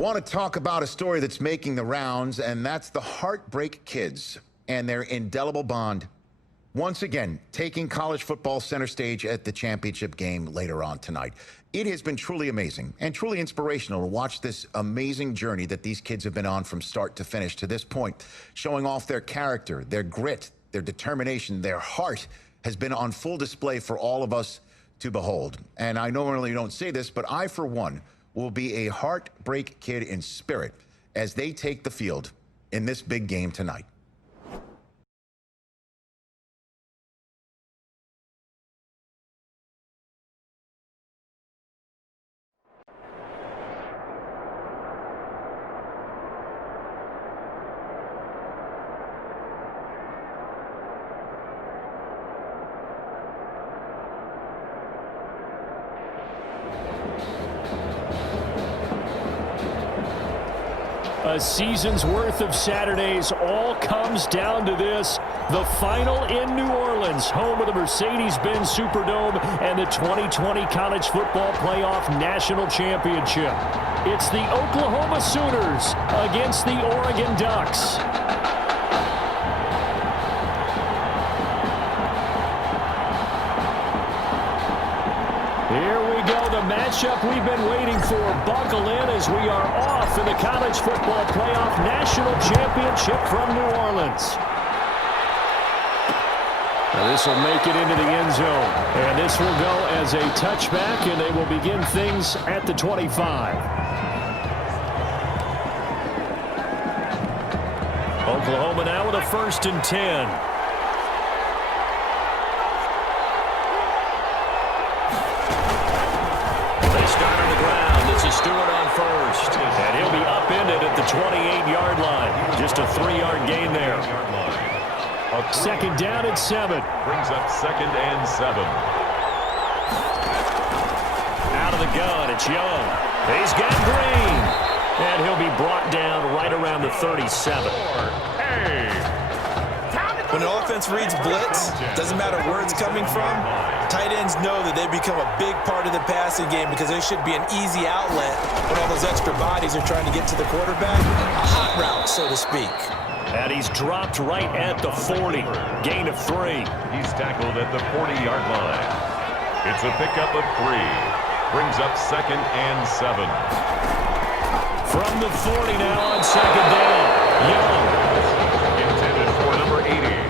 Want to talk about a story that's making the rounds, and that's the Heartbreak Kids and their indelible bond. Once again, taking college football center stage at the championship game later on tonight. It has been truly amazing and truly inspirational to watch this amazing journey that these kids have been on from start to finish to this point, showing off their character, their grit, their determination, their heart has been on full display for all of us to behold. And I normally don't say this, but I, for one, will be a Heartbreak Kid in spirit as they take the field in this big game tonight. A season's worth of Saturdays all comes down to this. The final in New Orleans, home of the Mercedes-Benz Superdome and the 2020 College Football Playoff National Championship. It's the Oklahoma Sooners against the Oregon Ducks. Here we go, the matchup we've been waiting for. Buckle in as we are off in the College Football Playoff National Championship from New Orleans. Now this will make it into the end zone. And this will go as a touchback, and they will begin things at the 25. Oklahoma now with a 1st and 10. Stewart on first, and he'll be upended at the 28-yard line. Just a 3-yard gain there. Second down at 7. Brings up 2nd and 7. Out of the gun, it's Young. He's got Green, and he'll be brought down right around the 37. When an offense reads blitz, doesn't matter where it's coming from, tight ends know that they become a big part of the passing game because they should be an easy outlet when all those extra bodies are trying to get to the quarterback. A hot route, so to speak. And he's dropped right at the 40. Gain of 3. He's tackled at the 40-yard line. It's a pickup of 3. Brings up 2nd and 7. From the 40 now on 2nd down. Young. Intended for number 80.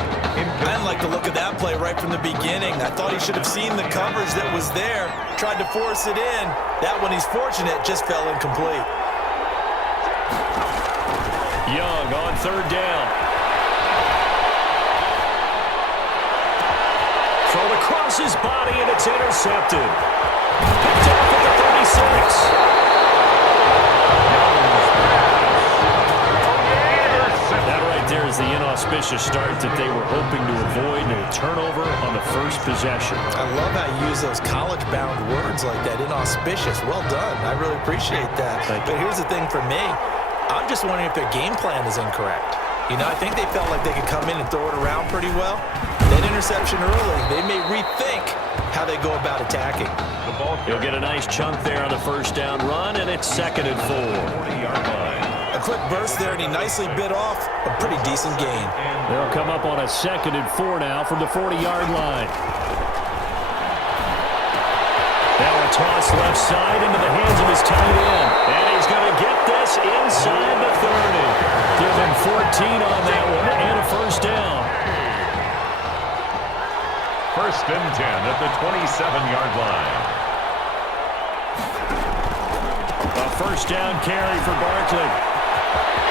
I didn't like the look of that play right from the beginning. I thought he should have seen the coverage that was there, tried to force it in. That one, he's fortunate, just fell incomplete. Young on 3rd down. Thrown across his body, and it's intercepted. Picked off at the 36. That right there is the inauspicious start that they were hoping to avoid, and a turnover on the first possession. I love how you use those college-bound words like that, inauspicious. Well done. I really appreciate that. But here's the thing for me. I'm just wondering if their game plan is incorrect. You know, I think they felt like they could come in and throw it around pretty well. That interception early, they may rethink how they go about attacking. He'll get a nice chunk there on the 1st down run, and it's 2nd and 4. 40-yard line. A quick burst there, and he nicely bit off a pretty decent gain. They'll come up on a 2nd and 4 now from the 40-yard line. Now a toss left side into the hands of his tight end. And he's going to get this inside the 30. Give him 14 on that one and a 1st down. 1st and 10 at the 27-yard line. A 1st down carry for Barkley.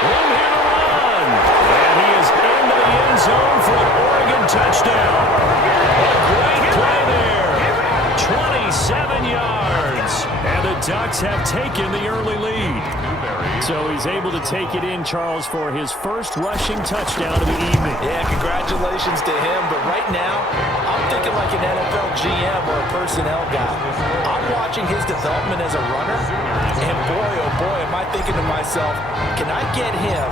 Room here to run. And he is into the end zone for an Oregon touchdown. A great play there. 27 yards. And the Ducks have taken the early lead. So he's able to take it in, Charles, for his first rushing touchdown of the evening. Yeah, congratulations to him. But right now, I'm thinking like an NFL GM or a personnel guy. I'm watching his development as a runner, and boy, oh boy, am I thinking to myself, can I get him,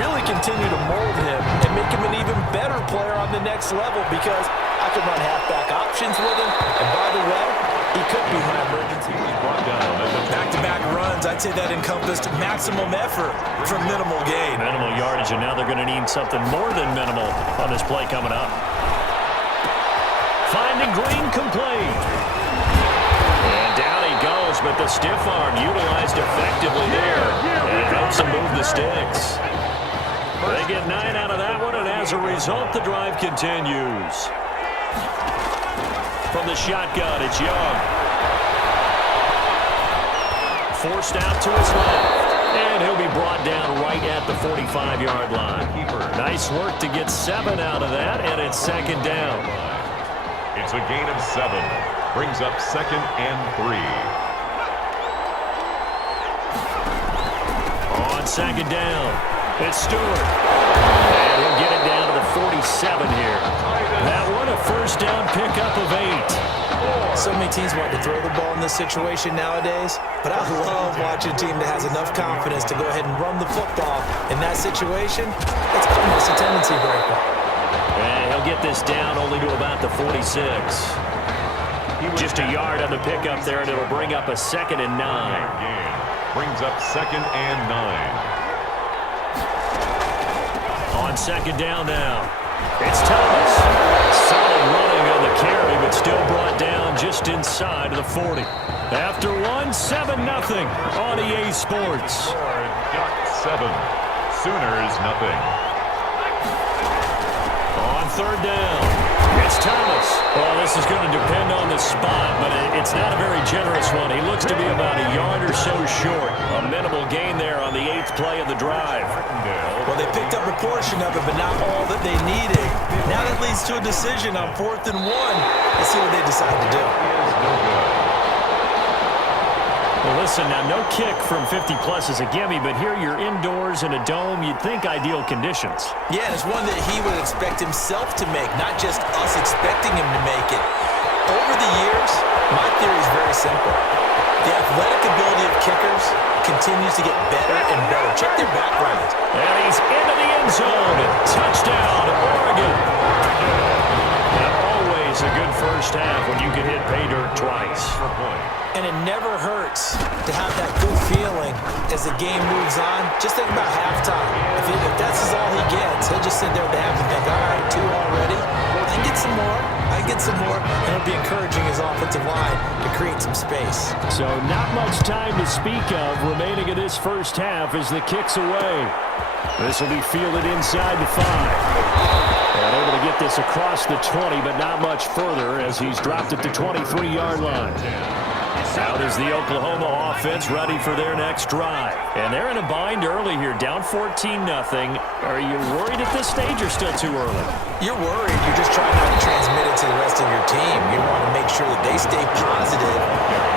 really continue to mold him, and make him an even better player on the next level? Because I can run halfback options with him, and by the way, he could be my emergency. Brought down at the back-to-back runs yards, I'd say that encompassed maximum effort for minimal gain. Minimal yardage, and now they're going to need something more than minimal on this play coming up. Finding Green complete. And down he goes, but the stiff arm utilized effectively there. And it helps him move the sticks. They get 9 out of that one, and as a result, the drive continues. From the shotgun, it's Young. Forced out to his left. And he'll be brought down right at the 45-yard line. Nice work to get 7 out of that, and it's second down. It's a gain of 7. Brings up 2nd and 3. On second down, it's Stewart. And he'll get it down to the 47 here. That one a first down pickup of 8. So many teams want to throw the ball in this situation nowadays, but I love watching a team that has enough confidence to go ahead and run the football in that situation. It's almost a tendency breaker. And he'll get this down only to about the 46. Just a yard on the pickup there, and it'll bring up a 2nd and 9. Brings up 2nd and 9. On second down now, it's Thomas. Solid running on the carry, but still brought down just inside of the 40. After 7-0 on EA Sports. Got 7. Sooners nothing. On third down, it's Thomas. Well, this is going to depend on the spot, but it's not a very generous one. He looks to be about a yard or so short. A minimal gain there on the 8th play of the drive. Well, they picked up a portion of it, but not all that they needed. Now that leads to a decision on 4th and 1. Let's see what they decide to do. Well, listen, now no kick from 50-plus is a gimme, but here you're indoors in a dome. You'd think ideal conditions. Yeah, and it's one that he would expect himself to make, not just us expecting him to make it. Over the years, my theory is very simple. The athletic ability of kickers continues to get better and better. Check their background. And he's into the end zone. Touchdown, Oregon. Now, always a good first half when you can hit pay dirt twice. And it never hurts to have that good feeling as the game moves on. Just think about halftime. If that's all he gets, he'll just sit there at the half and think, all right, 2 already. I can get some more. I can get some more. And it'll be encouraging his offensive line to create some space. So not much time to speak of remaining in this first half as the kick's away. This will be fielded inside the 5. And able to get this across the 20, but not much further as he's dropped at the 23-yard line. Out is the Oklahoma offense ready for their next drive. And they're in a bind early here, down 14-0. Are you worried at this stage or still too early? You're worried. You're just trying not to transmit it to the rest of your team. You want to make sure that they stay positive.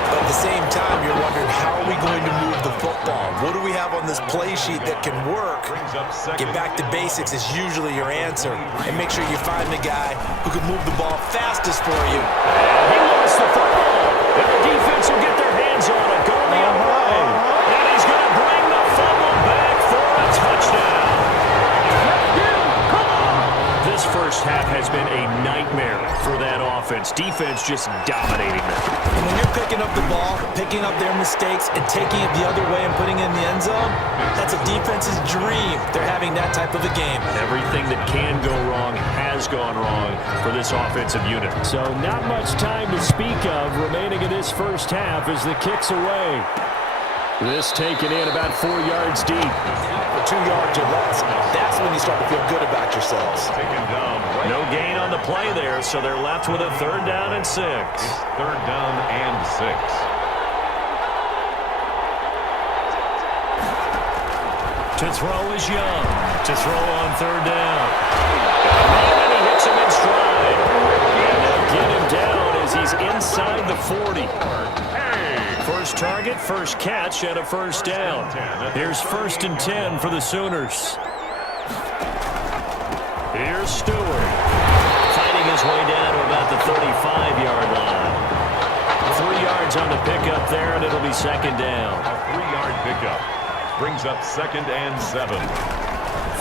But at the same time, you're wondering, how are we going to move the football? What do we have on this play sheet that can work? Get back to basics is usually your answer. And make sure you find the guy who can move the ball fastest for you. And he lost the football. And the defense will get their hands on it. Go the other way. And he's going to bring the fumble back for a touchdown. This first half has been a nightmare for that offense. Defense just dominating them. And when you're picking up the ball, picking up their mistakes, and taking it the other way and putting it in the end zone, that's a defense's dream. They're having that type of a game. Everything that can go wrong has gone wrong for this offensive unit. So not much time to speak of remaining in this first half as the kick's away. This taken in about 4 yards deep. For 2 yards or less, that's when you start to feel good about yourselves. No gain on the play there, so they're left with a 3rd down and 6. 3rd down and 6. To throw is Young. To throw on 3rd down. And he hits him in stride. And they'll get him down as he's inside the 40. First target, first catch, and a first down. Here's 1st and 10 for the Sooners. Here's Stewart. Fighting his way down to about the 35-yard line. 3 yards on the pickup there, and it'll be 2nd down. A 3-yard pickup. Brings up 2nd and 7.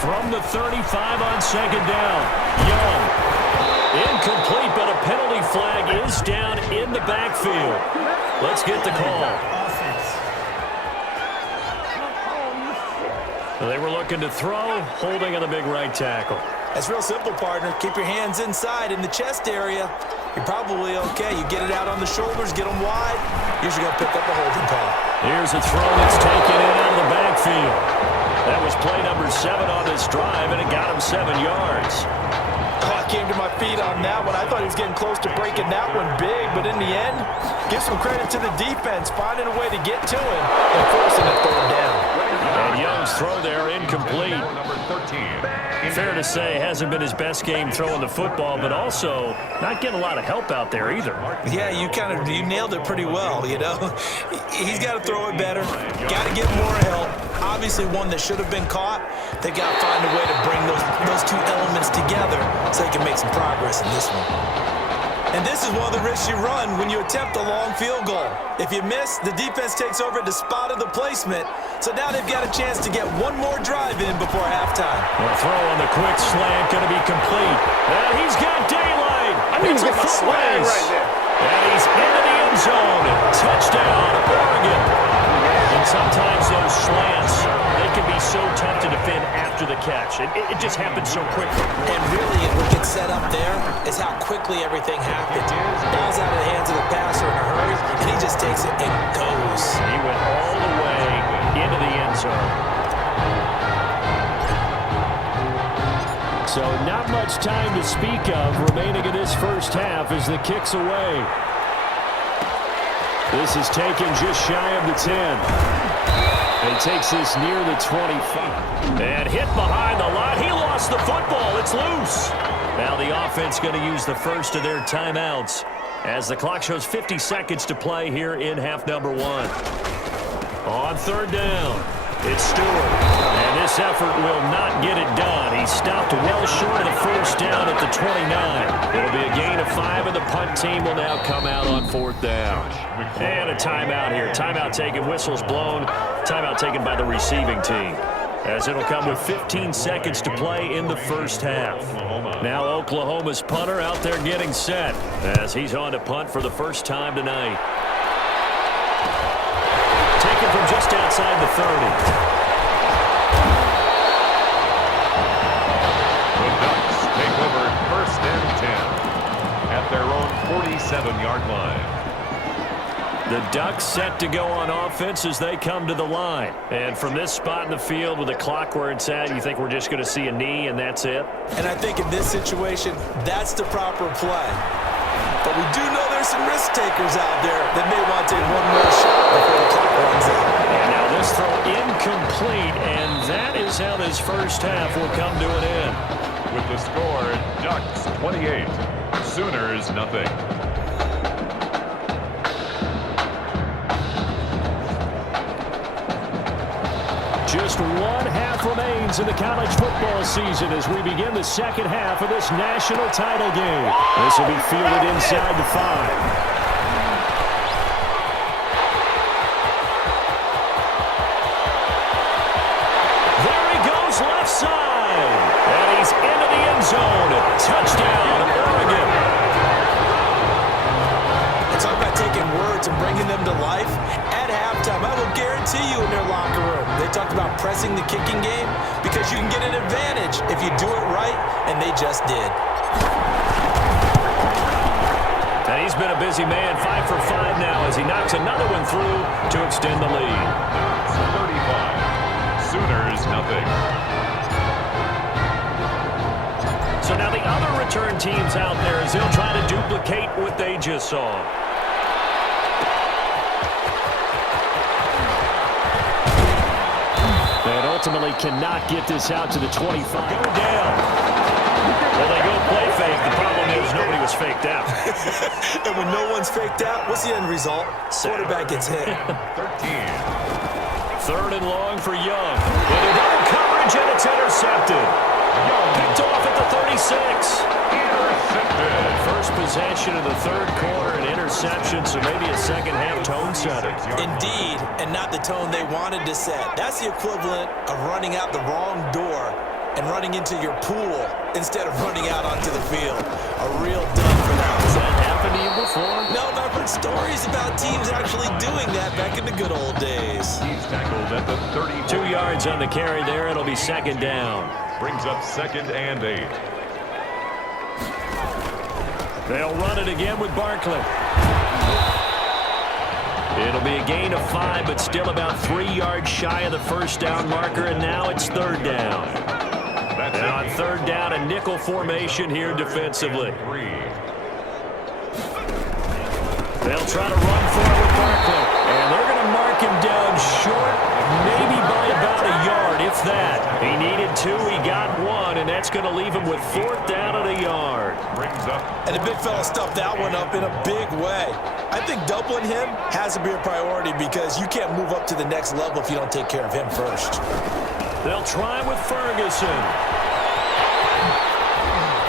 From the 35 on 2nd down. Young. Incomplete, but a penalty flag is down in the backfield. Let's get the call. They were looking to throw, holding on the big right tackle. That's real simple, partner. Keep your hands inside in the chest area. You're probably okay. You get it out on the shoulders, get them wide. Usually going to pick up a holding call. Here's a throw that's taken in out of the backfield. That was play number 7 on this drive, and it got him 7 yards. Oh, I came to my feet on that one. I thought he was getting close to breaking that one big, but in the end, give some credit to the defense, finding a way to get to him and forcing a third down. And Young's throw there incomplete. Number 13. Fair to say, hasn't been his best game throwing the football, but also not getting a lot of help out there either. Yeah, you nailed it pretty well, you know. He's got to throw it better, got to get more help. Obviously one that should have been caught. They got to find a way to bring those two elements together so they can make some progress in this one. And this is one of the risks you run when you attempt a long field goal. If you miss, the defense takes over at the spot of the placement. So now they've got a chance to get one more drive in before halftime. The throw on the quick slant going to be complete. And he's got daylight. It's a foot race. Right there. And he's into the end zone. Touchdown, Oregon. And sometimes those slants, they can be so tough to defend after the catch. It just happens so quickly. And really, what gets set up there is how quickly everything happens. Ball's out of the hands of the passer in a hurry, and he just takes it and goes. He went all the way into the end zone. So not much time to speak of remaining in this first half as the kick's away. This is taken just shy of the 10. And takes this near the 25. And hit behind the line. He lost the football. It's loose. Now the offense going to use the first of their timeouts as the clock shows 50 seconds to play here in half number 1. On third down, it's Stewart. And this effort will not get it done. He stopped well short of the first down at the 29. It'll be a gain of 5, and the punt team will now come out on 4th down. And a timeout here. Timeout taken, whistles blown. Timeout taken by the receiving team, as it'll come with 15 seconds to play in the first half. Now Oklahoma's punter out there getting set as he's on to punt for the first time tonight. Taken from just outside the 30. The Ducks take over 1st and 10 at their own 47-yard line. The Ducks set to go on offense as they come to the line. And from this spot in the field with the clock where it's at, you think we're just going to see a knee and that's it? And I think in this situation, that's the proper play. But we do know there's some risk takers out there that may want to take one more shot before the clock runs out. And now this throw incomplete, and that is how this first half will come to an end. With the score, Ducks 28, Sooners nothing. Just one half remains in the college football season as we begin the second half of this national title game. This will be fielded inside the 5. There he goes left side. And he's into the end zone. Touchdown, Oregon. It's all about taking words and bringing them to life. At halftime, I will guarantee you in their locker room, they talked about pressing the kicking game because you can get an advantage if you do it right, and they just did. And he's been a busy man, 5 for 5 now as he knocks another one through to extend the lead. 35, Sooners nothing. So now the other return teams out there as they'll try to duplicate what they just saw. And ultimately cannot get this out to the 25. Go down. Well, they go play fake. The problem is nobody was faked out. And when no one's faked out, what's the end result? Quarterback gets hit. 13. Third and long for Young. Into double coverage, and it's intercepted. Picked off at the 36. Intercepted. First possession of the third quarter, an interception, so maybe a second half tone setter. Indeed, and not the tone they wanted to set. That's the equivalent of running out the wrong door and running into your pool instead of running out onto the field. A real dud for that. Has that happened to you before? No, but I've heard stories about teams actually doing that back in the good old days. Tackled at the 30. 2 yards on the carry there. It'll be second down. Brings up 2nd and 8. They'll run it again with Barkley. It'll be a gain of 5, but still about 3 yards shy of the first down marker, and now it's third down. And on third down, a nickel formation here defensively. They'll try to run for it with Barkley. And they're going to mark him down short, maybe by about a yard, if that. He needed 2, he got 1, and that's going to leave him with 4th down and a yard. Brings up. And the big fella stuffed that one up in a big way. I think doubling him has to be a priority because you can't move up to the next level if you don't take care of him first. They'll try with Ferguson.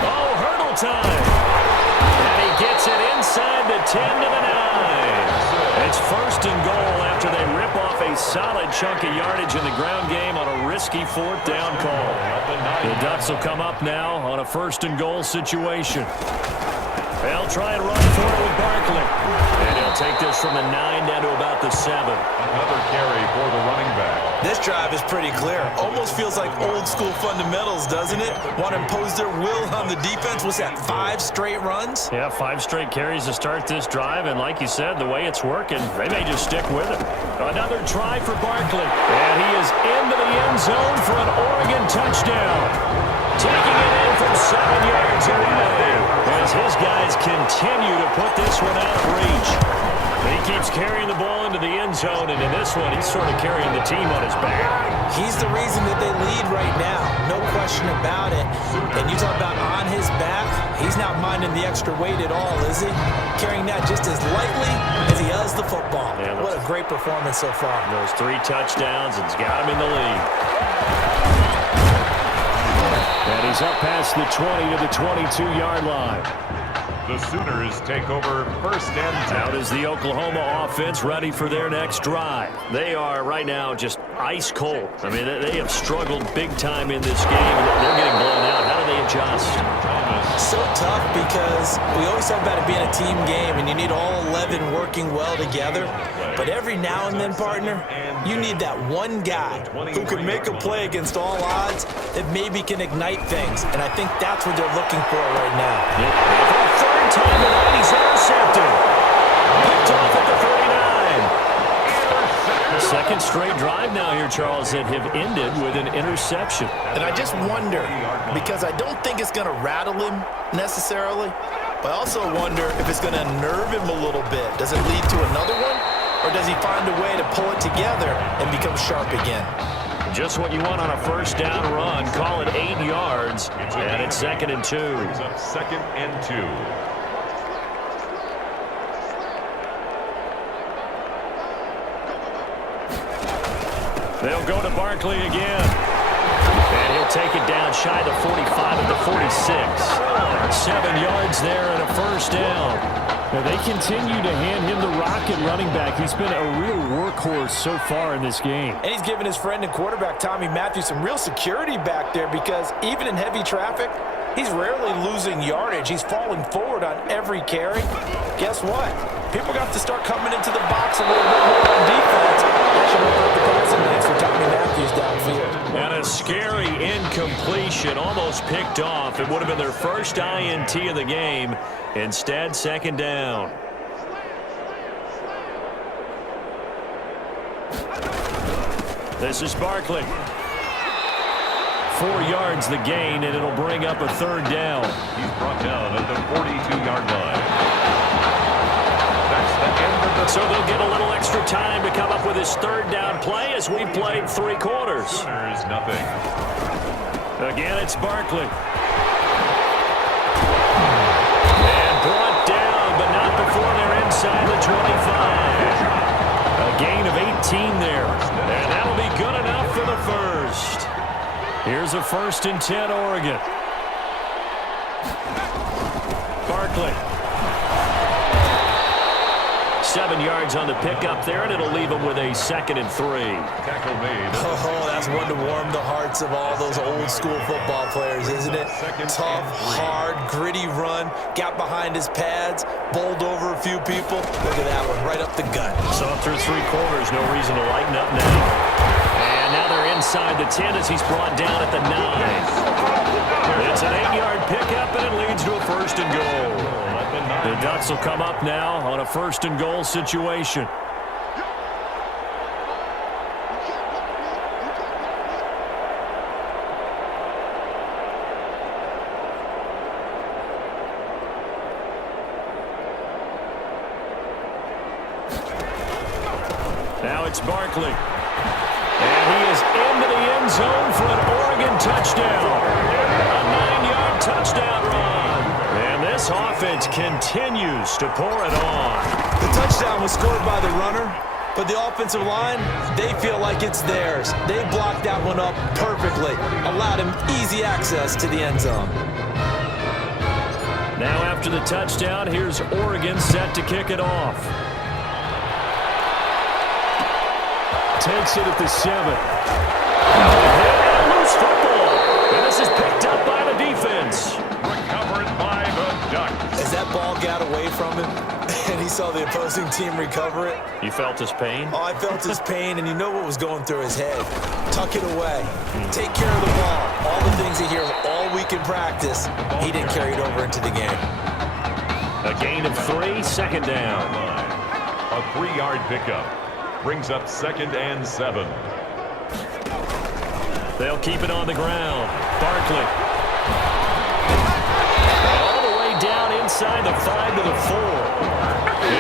Oh, hurdle time. And he gets it inside the 10 to the 9. It's 1st and goal after they rip off a solid chunk of yardage in the ground game on a risky 4th down call. The Ducks will come up now on a 1st and goal situation. They'll try and run for it with Barkley. And he'll take this from the 9 down to about the 7. Another carry for the running back. This drive is pretty clear. Almost feels like old school fundamentals, doesn't it? Want to impose their will on the defense. What's that, 5 straight runs? Yeah, 5 straight carries to start this drive. And like you said, the way it's working, they may just stick with it. Another try for Barkley. And he is into the end zone for an Oregon touchdown. Taking it in from 7 yards away as his guys continue to put this one out of reach. He keeps carrying the ball into the end zone, and in this one, he's sort of carrying the team on his back. He's the reason that they lead right now. No question about it. And you talk about on his back, he's not minding the extra weight at all, is he? Carrying that just as lightly as he does the football. Yeah, what a great performance so far. Those 3 touchdowns, it's got him in the lead. And he's up past the 20 to the 22-yard line. The Sooners take over 1st and 10. Out is the Oklahoma offense ready for their next drive. They are right now just ice cold. I mean, they have struggled big time in this game, and they're getting blown out. How do they adjust? So tough because we always talk about it being a team game, and you need all 11 working well together. But every now and then, partner, you need that one guy who can make a play against all odds that maybe can ignite things. And I think that's what they're looking for right now. For the 3rd time tonight, he's intercepted. Picked off at the 39. Second straight drive now here, Charles, that have ended with an interception. And I just wonder, because I don't think it's going to rattle him necessarily, but I also wonder if it's going to nerve him a little bit. Does it lead to another one? Or does he find a way to pull it together and become sharp again? Just what you want on a 1st down run. Call it 8 yards, and it's 2nd and 2. Brings up 2nd and 2. They'll go to Barkley again. And he'll take it down shy of the 45 at the 46. 7 yards there and a 1st down. Now they continue to hand him the rocket running back. He's been a real workhorse so far in this game. And he's given his friend and quarterback, Tommy Matthews, some real security back there because even in heavy traffic, he's rarely losing yardage. He's falling forward on every carry. Guess what? People got to start coming into the box a little bit more on defense. That should open up the passing lanes for Tommy Matthews downfield. And a scary incompletion, almost picked off. It would have been their first INT of the game. Instead, 2nd down. This is Barkley. 4 yards the gain, and it'll bring up a 3rd down. He's brought down at the 42-yard line. That's the end of the... So they'll get a little extra time to come up with his 3rd down play as we played 3 quarters. Sooners, nothing. Again, it's Barkley. And brought down, but not before they're inside the 25. A gain of 18 there. And that'll be good enough for the 1st. Here's a 1st and 10, Oregon. Barkley. 7 yards on the pickup there, and it'll leave him with a 2nd and 3. Tackle made. Oh, that's one to warm the hearts of all those old school football players, isn't it? Tough, hard, gritty run, got behind his pads, bowled over a few people. Look at that one, right up the gut. So through 3 quarters, no reason to lighten up now. And now they're inside the 10 as he's brought down at the 9. It's an 8-yard pickup, and it leads to a 1st and goal. The Ducks will come up now on a 1st and goal situation. Now it's Barkley. And he is into the end zone for an Oregon touchdown. A 9-yard touchdown run. And this offense continues to pour it on. The touchdown was scored by the runner, but the offensive line, they feel like it's theirs. They blocked that one up perfectly, allowed him easy access to the end zone. Now after the touchdown, here's Oregon set to kick it off. Takes it at the 7. And a loose football. And this is picked up by the defense. Recovered by the Ducks. As that ball got away from him and he saw the opposing team recover it. You felt his pain? Oh, I felt his pain, and you know what was going through his head. Tuck it away. Take care of the ball. All the things he hears all week in practice, he didn't carry it over into the game. A gain of 3, 2nd down. A 3-yard pickup. Brings up 2nd and 7. They'll keep it on the ground. Barkley. All the way down inside the 5 to the 4.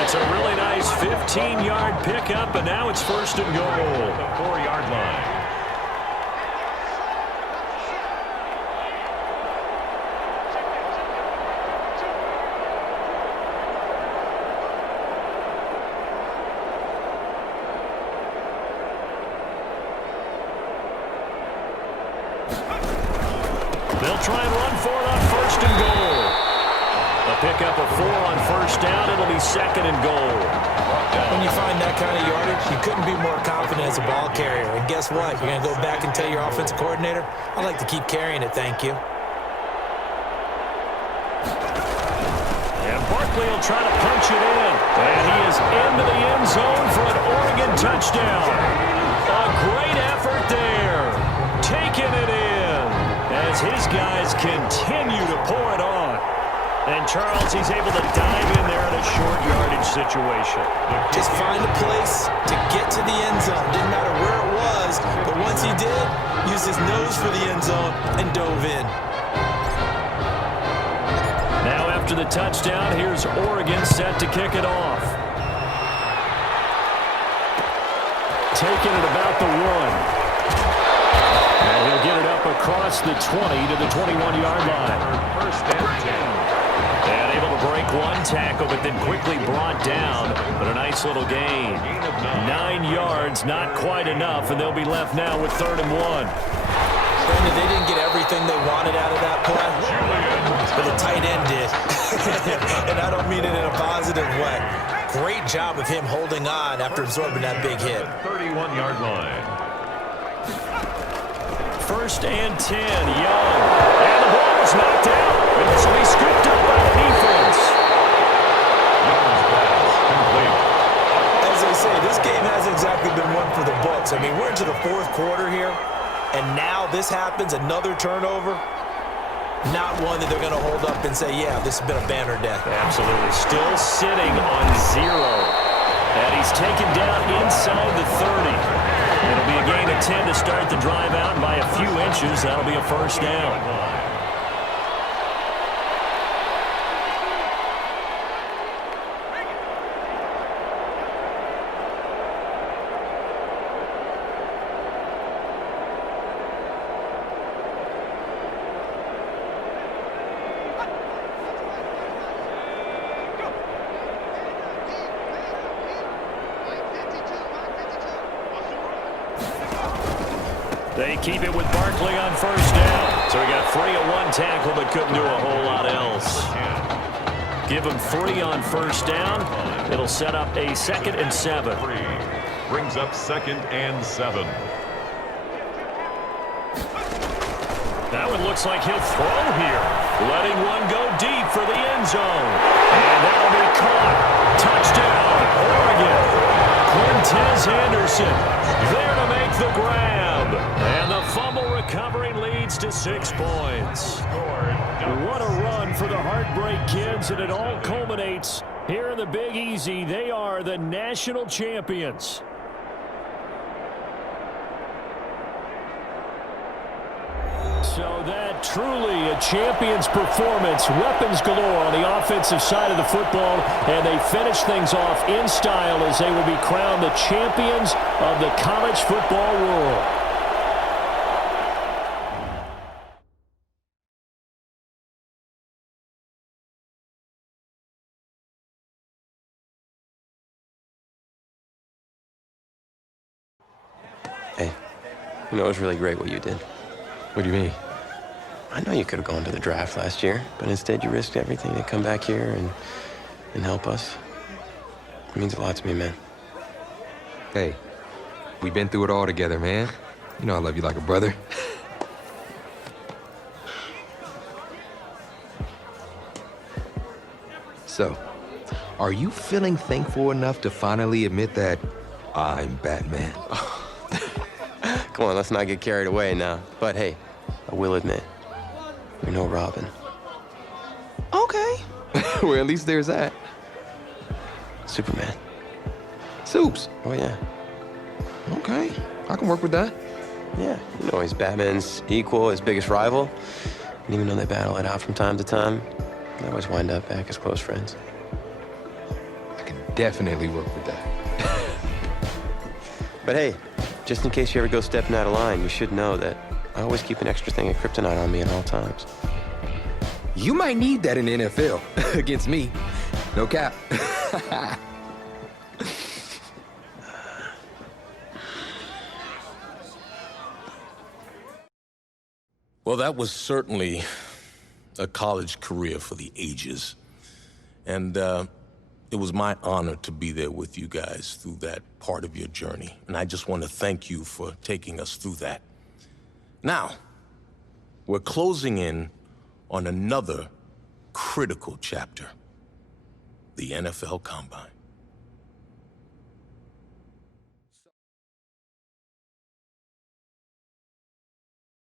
It's a really nice 15-yard pickup, and now it's 1st and goal. The 4-yard line. They'll try and run for it on 1st and goal. A pickup of 4 on 1st down. It'll be 2nd and goal. When you find that kind of yardage, you couldn't be more confident as a ball carrier. And guess what? You're going to go back and tell your offensive coordinator, I'd like to keep carrying it, thank you. And Barkley will try to punch it in. And he is into the end zone for an Oregon touchdown. A great effort there. Taking it in as his guys continue to pour it on. And Charles, he's able to dive in there in a short yardage situation. Just find a place to get to the end zone. Didn't matter where it was, but once he did, used his nose for the end zone and dove in. Now after the touchdown, here's Oregon set to kick it off. Taking it about the 1. And he'll get it up across the 20 to the 21-yard line. 1st and 10. And able to break one tackle, but then quickly brought down. But a nice little gain. 9 yards, not quite enough, and they'll be left now with 3rd and 1. Brandon, they didn't get everything they wanted out of that play, but the tight end did. And I don't mean it in a positive way. Great job of him holding on after absorbing that big hit. 31-yard line. 1st and 10, Young. And the ball is knocked out. And this will be scooped up by the defense. Young's pass complete. As they say, this game hasn't exactly been one for the books. I mean, we're into the 4th quarter here, and now this happens, another turnover. Not one that they're going to hold up and say, yeah, this has been a banner day. Absolutely. Still sitting on 0. And he's taken down inside the 30. It'll be a gain of 10 to start the drive out by a few inches. That'll be a 1st down. They keep it with Barkley on 1st down. So he got 3 at 1 tackle, but couldn't do a whole lot else. Give him 3 on first down. It'll set up a 2nd and 7. Brings up 2nd and 7. That one looks like he'll throw here. Letting one go deep for the end zone. And that'll be caught. Touchdown, Oregon. Quintez Anderson there to make the grab. And the fumble recovery leads to 6 points. What a run for the Heartbreak Kids, and it all culminates here in the Big Easy. They are the national champions. So that truly a champion's performance. Weapons galore on the offensive side of the football, and they finish things off in style as they will be crowned the champions of the college football world. Hey, you know, it was really great what you did. What do you mean? I know you could have gone to the draft last year, but instead you risked everything to come back here and help us. It means a lot to me, man. Hey, we've been through it all together, man. You know I love you like a brother. So, are you feeling thankful enough to finally admit that I'm Batman? Come on, let's not get carried away now. But hey, I will admit, you're no Robin. Okay. Well, at least there's that. Superman. Supes. Oh, yeah. Okay, I can work with that. Yeah, you know, he's Batman's equal, his biggest rival. And even though they battle it out from time to time, they always wind up back as close friends. I can definitely work with that. But hey, just in case you ever go stepping out of line, you should know that I always keep an extra thing of kryptonite on me at all times. You might need that in the NFL against me. No cap. Well, that was certainly a college career for the ages. And it was my honor to be there with you guys through that part of your journey. And I just want to thank you for taking us through that. Now, we're closing in on another critical chapter, the NFL Combine.